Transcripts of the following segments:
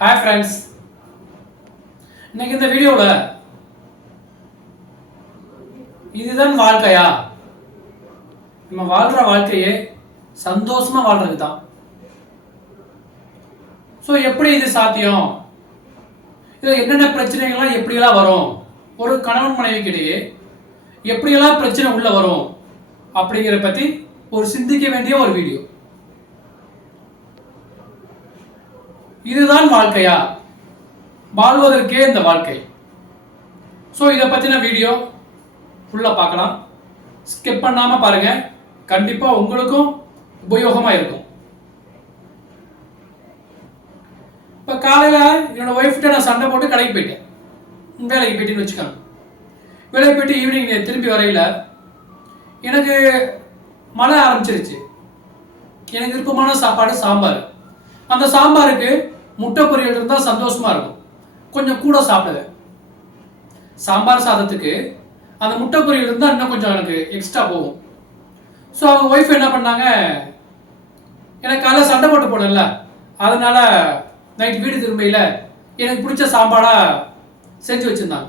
Hi friends இன்னைக்கு இந்த வீடியோவில் இதுதான் வாழ்க்கையா? நம்ம வாழ்கிற வாழ்க்கையே சந்தோஷமாக வாழ்றது தான் ஸோ எப்படி இது சாத்தியம்? இதில் என்னென்ன பிரச்சனைகள்லாம் எப்படியெல்லாம் வரும்? ஒரு கணவன் மனைவிக்கிடையே எப்படியெல்லாம் பிரச்சனை உள்ளே வரும்? அப்படிங்கிற பற்றி ஒரு சிந்திக்க வேண்டிய ஒரு வீடியோ. இதுதான் வாழ்க்கையா? வாழ்வதற்கே இந்த வாழ்க்கை. ஸோ இதை பற்றின வீடியோ ஃபுல்லாக பார்க்கலாம். ஸ்கிப் பண்ணாமல் பாருங்கள் கண்டிப்பாக உங்களுக்கும் உபயோகமாக இருக்கும். இப்போ காலையில் என்னோட ஒய்ஃப்கிட்ட நான் சண்டை போட்டு கடைக்கு போயிட்டேன். வேலைக்கு போயிட்டேன்னு வச்சுக்கோங்க. வேலைக்கு போயிட்டு ஈவினிங் திரும்பி வரையில் எனக்கு மழை ஆரம்பிச்சிருச்சு. எனக்கு விருப்பமான சாப்பாடு சாம்பார். அந்த சாம்பாருக்கு முட்டை பொரியல் இருந்தால் சந்தோஷமா இருக்கும். கொஞ்சம் கூட சாப்பிடுவேன் சாம்பார் சாதத்துக்கு அந்த முட்டை பொரியல் இருந்தால் இன்னும் கொஞ்சம் எனக்கு எக்ஸ்ட்ரா போகும். ஸோ அவங்க ஒய்ஃப் என்ன பண்ணாங்க? எனக்கு காலைல சண்டை போட்டு போடல அதனால நைட் வீடு திரும்பையில் எனக்கு பிடிச்ச சாம்பாராக செஞ்சு வச்சுருந்தாங்க.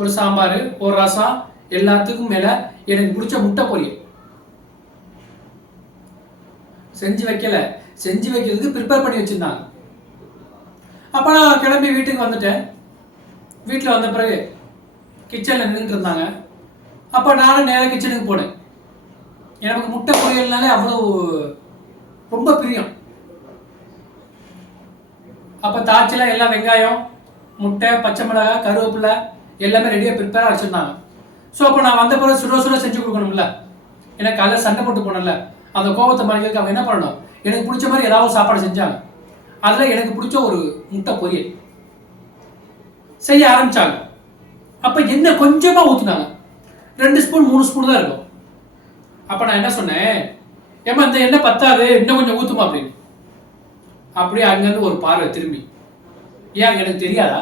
ஒரு சாம்பார் ஒரு ரசம் எல்லாத்துக்கும் மேலே எனக்கு பிடிச்ச முட்டை பொரியல் செஞ்சு வைக்கல. செஞ்சு வைக்கிறதுக்கு ப்ரிப்பேர் பண்ணி வச்சுருந்தாங்க. அப்போ நான் கிளம்பி வீட்டுக்கு வந்துட்டேன். வீட்டில் வந்த பிறகு கிச்சனில் நின்றுட்டு இருந்தாங்க. அப்போ நானும் நேராக கிச்சனுக்கு போனேன். எனக்கு முட்டை பொரியல்னாலே அவ்வளோ ரொம்ப பிரியம். அப்போ தாச்சில் எல்லாம் வெங்காயம் முட்டை பச்சை மிளகாய் கருவேப்பிலை எல்லாமே ரெடியாக ப்ரிப்பேராக வச்சுருந்தாங்க. ஸோ அப்போ நான் வந்த பிறகு சுட சுட செஞ்சு கொடுக்கணும்ல. எனக்கு காலைல சண்டை போட்டு போனல அந்த கோபத்தை மறைக்கிறதுக்கு அவங்க என்ன பண்ணணும்? எனக்கு பிடிச்ச மாதிரி ஏதாவது சாப்பாடு செஞ்சாங்க. அதில் எனக்கு பிடிச்ச ஒரு முட்டை பொரியல் செய்ய ஆரம்பிச்சாங்க. அப்போ என்ன கொஞ்சமாக ஊற்றுனாங்க ரெண்டு ஸ்பூன் மூணு ஸ்பூன் தான் இருக்கும். அப்போ நான் என்ன சொன்னேன்? ஏமா இந்த எண்ணெய் பத்தாது இன்னும் கொஞ்சம் ஊற்றுமா அப்படின்னு. அப்படியே அங்கேருந்து ஒரு பார்வை திரும்பி. ஏன் எனக்கு தெரியாதா?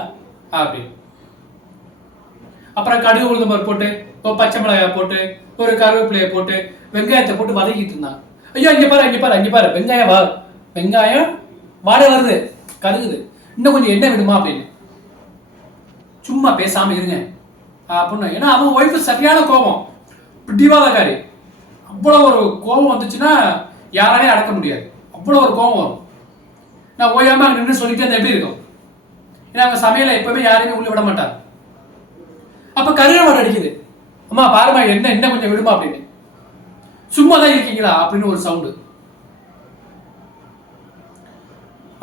அப்படின்னு. அப்புறம் கடுகு உளுந்து பருப்பு போட்டு பச்சை மிளகாய் போட்டு ஒரு கருவேப்பிலையை போட்டு வெங்காயத்தை போட்டு வதக்கிட்டு இருந்தாங்க. ஐயோ இங்கே பாரு இங்கே பாரு இங்கே பாரு. வெங்காயம் வா. வெங்காயம் வாடை வருது. கருகுது. இன்னும் கொஞ்சம் எண்ணெய் விடுமா அப்படின்னு. சும்மா பேசாம இருங்க. அப்படின்னு. ஏன்னா அவன் ஒய்ஃபு சரியான கோபம். பிடிவாதக்காரி. அவ்வளோ ஒரு கோபம் வந்துச்சுன்னா யாராலையும் அடக்க முடியாது. அவ்வளோ ஒரு கோபம் வரும். நான் ஓயாமல் அங்கே நின்று சொல்லிட்டே இருந்தா எப்படி இருக்கும்? ஏன்னா அவங்க சமையலை எப்பவுமே யாரையுமே உள்ள விட மாட்டாங்க. கருகை வாடை அடிக்குது. அம்மா பாருமா என்ன என்ன கொஞ்சம் விடுமா அப்படின்னு. சும்மா தான் இருக்கீங்களா அப்படின்னு ஒரு சவுண்டு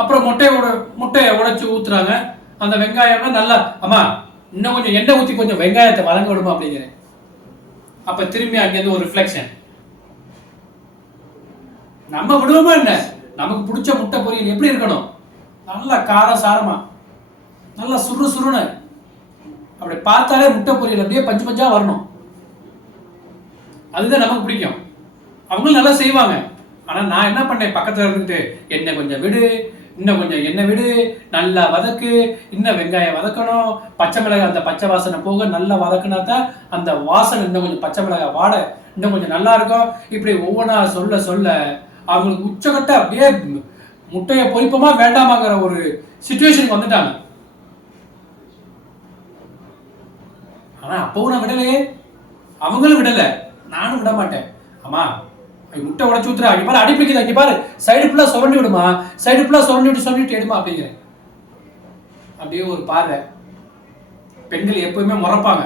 அப்புறம் முட்டையை உட முட்டையை உடைச்சு ஊத்துறாங்க. அந்த வெங்காயம்னா நல்லா அம்மா இன்னும் கொஞ்சம் எண்ணெய் ஊற்றி கொஞ்சம் வெங்காயத்தை வழங்க விடுமா அப்படிங்கிறேன். அப்போ திரும்பி அங்கேருந்து ஒரு ரிஃப்ளெக்ஷன் நம்ம விடுவோமா என்ன? நமக்கு பிடிச்ச முட்டை பொரியல் எப்படி இருக்கணும்? நல்லா காரம் சாரமா. நல்லா சுரு சுருன்னு. அப்படி பார்த்தாலே முட்டை பொரியல் அப்படியே பஞ்சு பஞ்சா வரணும். அதுதான் நமக்கு பிடிக்கும். அவங்களும் நல்லா செய்வாங்க. ஆனால் நான் என்ன பண்ணேன்? பக்கத்தில் இருந்துட்டு என்னை கொஞ்சம் விடு இன்னும் கொஞ்சம் எண்ணெய் விடு நல்லா வதக்கு இன்னும் வெங்காயம் வதக்கணும் பச்சை மிளகாய் அந்த பச்சை வாசனை போக நல்லா வதக்குனா தான் அந்த வாசனை இன்னும் கொஞ்சம் பச்சை மிளகாய் வாட இன்னும் கொஞ்சம் நல்லா இருக்கும். இப்படி ஒவ்வொன்றா சொல்ல சொல்ல அவங்களுக்கு உச்சகட்ட அப்படியே முட்டையை பொறிப்பமா வேண்டாமாங்கிற ஒரு சுச்சுவேஷனுக்கு வந்துட்டாங்க. ஆனால் அப்பவும் நான் விடலையே. அவங்களும் விடலை. நானும் விட மாட்டேன். அம்மா முட்டை உடச்சு ஊத்துறா. அங்கே பாரு அடிப்பிக்குது அங்கே பாரு சைடு ஃபுல்லாக சுரண்டி விடுமா? சைடு ஃபுல்லாக சுரண்டி விட்டு சொல்லிட்டு எடுமா அப்படிங்கிறேன் அப்படியே ஒரு பார்வை. பெண்கள் எப்பவுமே முறைப்பாங்க.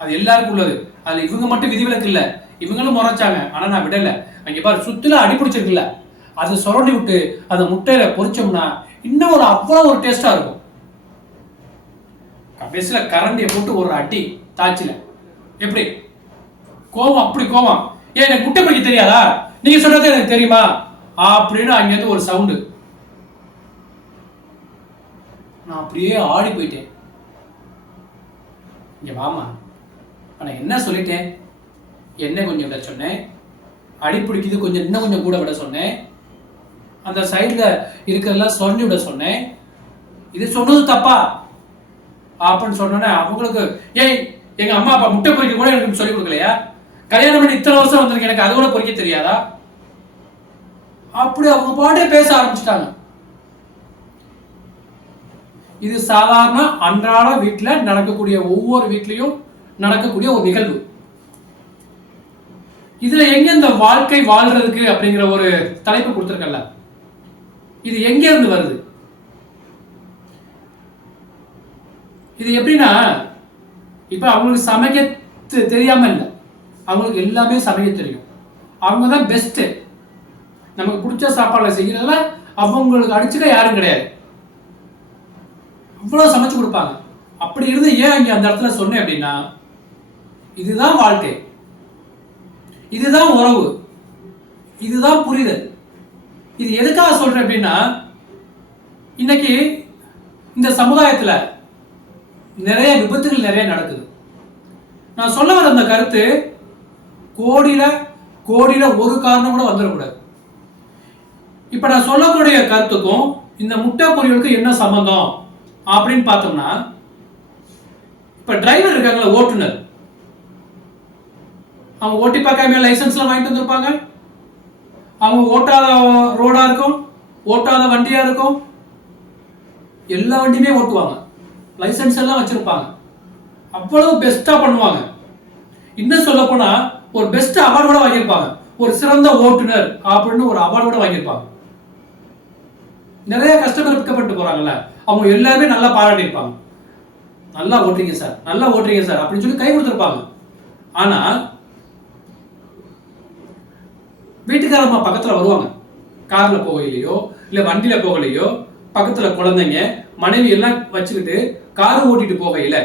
அது எல்லாருக்கும் உள்ளது. அதுல இவங்க மட்டும் விதிவிலக்கு இல்லை. இவங்களும் முறைச்சாங்க. ஆனா நான் விடலை. அங்கே பாரு சுற்றில அடி பிடிச்சிருக்குல்ல. அதை சுரண்டி விட்டு அந்த முட்டையில பொரிச்சோம்னா இன்னும் ஒரு அவ்வளோ ஒரு டேஸ்டா இருக்கும். கடைசியில் கரண்டியை போட்டு ஒரு அடி தாச்சில. எப்படி? கோவம் அப்படி கோவம். ஏன் எனக்கு குட்டை பிடிக்க தெரியாதா? நீங்க சொல்றது எனக்கு தெரியுமா? அப்படின்னு அங்கேருந்து ஒரு சவுண்டு நான் அப்படியே ஆடி போயிட்டேன். இங்கே வாமா ஆனால் என்ன சொல்லிட்டேன்? என்ன கொஞ்சம் விட சொன்னேன்? அடி பிடிக்குது கொஞ்சம் இன்னும் கொஞ்சம் கூட விட சொன்னேன். அந்த சைடில் இருக்கிறதெல்லாம் சொல்லி விட சொன்னேன். இது சொன்னது தப்பா? அப்படின்னு சொன்னோன்னே அவங்களுக்கு ஏய் எங்கள் அம்மா அப்பா முட்டை பொறிக்க கூட எனக்கு சொல்லி கொடுக்கலையா? கல்யாணம் பண்ணி இத்தனை வருஷம் வந்திருக்கு. எனக்கு அது கூட பொறிக்க தெரியாதா? அப்படி அவங்க பாட்டே பேச ஆரம்பிச்சிட்டாங்க. இது சாதாரண அன்றாட வீட்டில் நடக்கக்கூடிய ஒவ்வொரு வீட்லயும் நடக்கக்கூடிய ஒரு நிகழ்வு. இதுல எங்க இந்த வாழ்க்கை வாழ்றதுக்கு அப்படிங்கிற ஒரு தலைப்பு கொடுத்துருக்கல இது எங்க இருந்து வருது? இது எப்படின்னா இப்ப அவங்களுக்கு சமைக்க தெரியாம இல்லை. அவங்களுக்கு எல்லாமே சமைக்க தெரியும். அவங்க தான் பெஸ்ட்டு நமக்கு பிடிச்ச சாப்பாடில் செய்கிறதுல அவங்களுக்கு அடிச்சுக்க யாரும் கிடையாது. அவ்வளோ சமைச்சு கொடுப்பாங்க. அப்படி இருந்து ஏன் இங்கே அந்த இடத்துல சொன்னேன் அப்படின்னா இதுதான் வாழ்க்கை. இதுதான் உறவு. இதுதான் புரிதல். இது எதுக்காக சொல்கிறேன் அப்படின்னா இன்னைக்கு இந்த சமுதாயத்தில் நிறைய விபத்துகள் நிறைய நடக்குது. நான் சொல்ல வர அந்த கருத்து கோடியில் கோடியில் ஒரு காரணம் கூட வந்துடக்கூடாது. இப்போ நான் சொல்லக்கூடிய கருத்துக்கும் இந்த முட்டை பொரியலுக்கும் என்ன சம்பந்தம்? அப்படின்னு பார்த்தோம்னா இப்போ டிரைவர் இருக்காங்களா ஓட்டுநர். அவங்க ஓட்டி பார்க்காம லைசன்ஸ்லாம் வாங்கிட்டு வந்திருப்பாங்க? அவங்க ஓட்டாத ரோடாக இருக்கும் ஓட்டாத வண்டியாக இருக்கும். எல்லா வண்டியுமே ஓட்டுவாங்க. லைசன்ஸ் எல்லாம் வச்சுருப்பாங்க. அவ்வளவு பெஸ்ட்டாக பண்ணுவாங்க. இன்னும் சொல்லப்போனால் ஒரு பெஸ்ட் அவார்டு கூட வாங்கியிருப்பாங்க. ஒரு சிறந்த ஓட்டுநர் அப்படின்னு ஒரு அவார்டு கூட வாங்கியிருப்பாங்க. நிறைய கஸ்டமர் பிக்கப் பண்ணிட்டு போறாங்கல்ல. அவங்க எல்லாருமே நல்லா பாராட்டியிருப்பாங்க. நல்லா ஓட்டுறீங்க சார் நல்லா ஓட்டுறீங்க சார் அப்படின்னு சொல்லி கை கொடுத்துருப்பாங்க. ஆனா வீட்டுக்காரம்மா பக்கத்துல வருவாங்க. கார்ல போகலையோ இல்ல வண்டியில போகலையோ பக்கத்துல குழந்தைங்க மனைவி எல்லாம் வச்சுக்கிட்டு கார் ஓட்டிட்டு போகையில.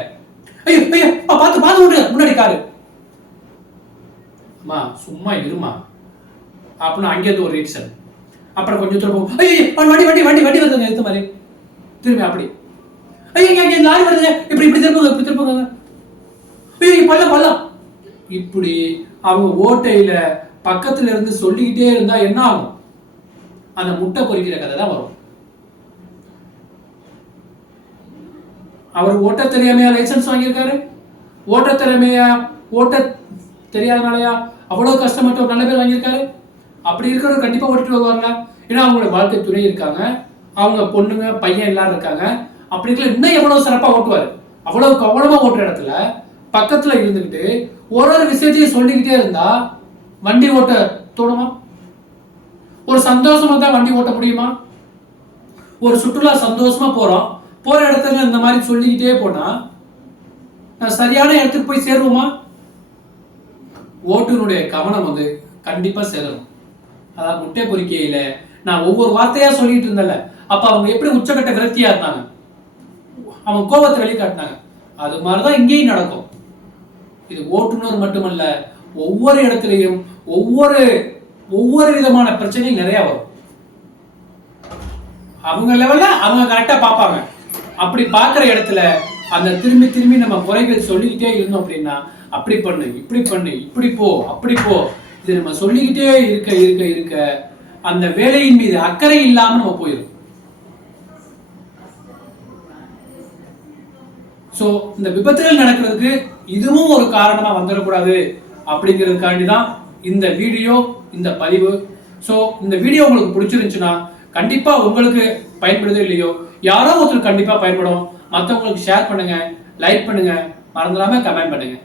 ஐயோ ஐயோ பார்த்து பார்த்து ஓட்டுங்க. முன்னாடி காரு அம்மா சும்மா இருமா. அப்படின்னு அங்கேருந்து ஒரு ரீசன் அப்புறம் கொஞ்சம் தூரம் போகும். ஐயோ வண்டி வண்டி வண்டி வண்டி வருதுங்க எடுத்த மாதிரி திரும்பி அப்படி. ஐயோ இங்கே லாரி வருதுங்க. இப்படி இப்படி திரும்புங்க இப்படி திரும்புங்க ஐயோ பள்ளம் பள்ளம். இப்படி அவங்க ஓட்டையில் பக்கத்துல இருந்து சொல்லிக்கிட்டே இருந்தால் என்ன ஆகும்? அந்த முட்டை பொரிக்கிற கதை தான் வரும். அவர் ஓட்ட தெரியாமையா லைசன்ஸ் வாங்கியிருக்காரு? ஓட்ட திறமையா ஓட்ட தெரியாதனாலயா? அவ்வளோ கஷ்டப்பட்டு ஒரு நல்ல பேர் வாங்கியிருக்காரு. அப்படி இருக்கிறவர் கண்டிப்பாக ஓட்டிட்டு வருவாங்க. ஏன்னா அவங்களோட வாழ்க்கை துணை இருக்காங்க. அவங்க பொண்ணுங்க பையன் எல்லாரும் இருக்காங்க. அப்படி இருக்கல இன்னும் எவ்வளோ சிறப்பாக ஓட்டுவார்? அவ்வளோ கவனமாக ஓட்டுற இடத்துல பக்கத்தில் இருந்துகிட்டு ஒரு ஒரு விஷயத்தையும் சொல்லிக்கிட்டே இருந்தா வண்டி ஓட்ட தோணுமா? ஒரு சந்தோஷமா தான் வண்டி ஓட்ட முடியுமா? ஒரு சுற்றுலா சந்தோஷமா போறோம். போற இடத்துல இந்த மாதிரி சொல்லிக்கிட்டே போனா சரியான இடத்துக்கு போய் சேருவோமா? ஓட்டுனுடைய கவனம் வந்து கண்டிப்பா செல்லணும். அதாவது முட்டை பொறிக்கையில நான் ஒவ்வொரு வார்த்தையா சொல்லிட்டு இருந்தேன்ல அப்ப அவங்க எப்படி உச்சக்கட்ட விரக்தியா இருந்தாங்க? அவங்க கோபத்தை வெளிக்காட்டினாங்க. அது மாதிரிதான் இங்கேயும் நடக்கும். இது ஓட்டுநர் மட்டுமல்ல ஒவ்வொரு இடத்துலையும் ஒவ்வொரு ஒவ்வொரு விதமான பிரச்சனையும் நிறைய வரும். அவங்க லெவல்ல அவங்க கரெக்டா பார்ப்பாங்க. அப்படி பார்க்குற இடத்துல அந்த திரும்பி திரும்பி நம்ம குறைகள் சொல்லிக்கிட்டே இருந்தோம் அப்படின்னா அப்படி பண்ணு இப்படி பண்ணு இப்படி போ அப்படி போ. இது நம்ம சொல்லிக்கிட்டே இருக்க இருக்க இருக்க அந்த வேலையின் மீது அக்கறை இல்லாம நம்ம போயிடும் சோ இந்த விபத்துகள் நடக்கிறதுக்கு இதுவும் ஒரு காரணமா வந்துடக்கூடாது அப்படிங்கிறதுக்காண்டி தான் இந்த வீடியோ இந்த பதிவு. சோ இந்த வீடியோ உங்களுக்கு பிடிச்சிருந்துச்சுன்னா கண்டிப்பா உங்களுக்கு பயன்படுதோ இல்லையோ யாரோ ஒருத்தர் கண்டிப்பா பயன்படும். மற்றவங்களுக்கு ஷேர் பண்ணுங்க லைக் பண்ணுங்க. மறந்துடாம கமெண்ட் பண்ணுங்க.